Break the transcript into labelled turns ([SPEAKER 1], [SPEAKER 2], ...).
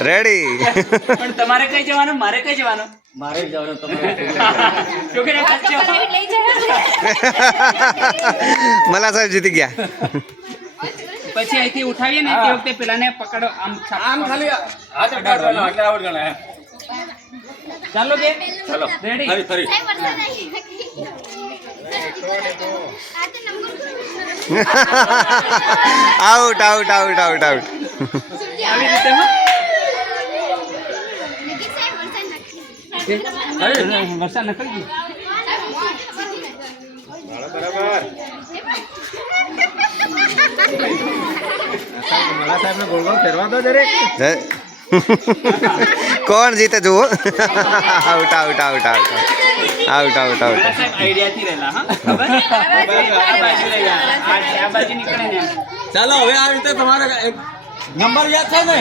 [SPEAKER 1] Ready
[SPEAKER 2] પણ તમારે કઈ જવાનું? મારે કઈ જવાનું?
[SPEAKER 3] મારે જવાનું તમારે
[SPEAKER 2] છોકરા ખાચો
[SPEAKER 1] મલા સાહેબ જીતી ગયા.
[SPEAKER 2] પછી અહીંથી ઉઠાવીએ ને તે વખતે પેલાને પકડો. આમ
[SPEAKER 3] આમ ખાલી હાથ અડાડવાનો એટલે આવડ ગણાય.
[SPEAKER 2] ચાલો બે.
[SPEAKER 3] ચલો.
[SPEAKER 2] રેડી
[SPEAKER 3] ફરી ફરી.
[SPEAKER 1] Out out out out out
[SPEAKER 2] વરસાદ નકળી ગયો
[SPEAKER 3] સાહેબ ને ગોળ ગોળ ફેરવા દો દરેક
[SPEAKER 1] જય. કોણ જીતે જુઓ? Out out out out. Out out out.
[SPEAKER 2] સાહેબ આઈડિયા થી રહેલા હા ખબર આ બાજુ રહ્યા આ આ બાજુ નીકળે ને એમ.
[SPEAKER 3] ચાલો હવે આ રીતે તમારે નંબર યાદ છે ને?